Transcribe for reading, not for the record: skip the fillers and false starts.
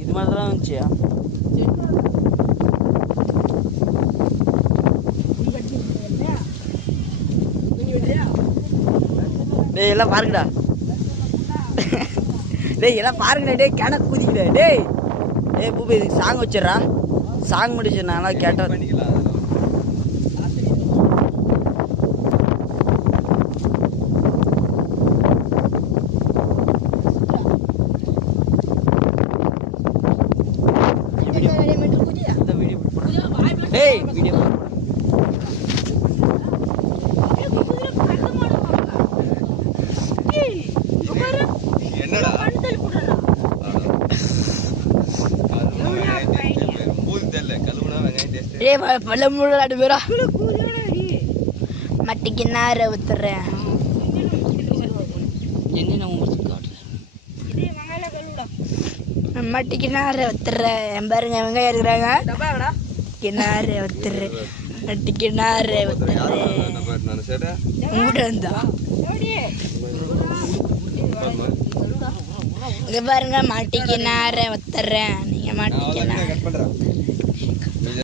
இது மாதிரி தான் இருந்துச்சியா? டேய் எல்லாம் பாருங்கடா. டேய் எல்லாம் பாருங்கடா. டேய் கணக்கு குதிக்கடா. டேய் டேய் பூபி இதுக்கு சாங் வச்சிடறா. சாங் முடிச்சு நான் கேட்டேன். டேய் வீடியோ என்னடா ஏய் பல்ல முள்ளாடு பேரா மட்டிக்கு நார ஊத்துறேன். என்ன உங்களுக்கு காட்டுறேன். மட்டிக்கு நார ஊத்துறேன். பாருங்க வெங்காயம் இருக்கிறாங்க. கிணார ஊத்துறேன். மட்டிக்கு நார ஊத்துறேன். உங்கள்கிட்ட இருந்தா இங்க பாருங்க மாட்டிக்கு நார ஊத்துறேன். நீங்க மாட்டிக்க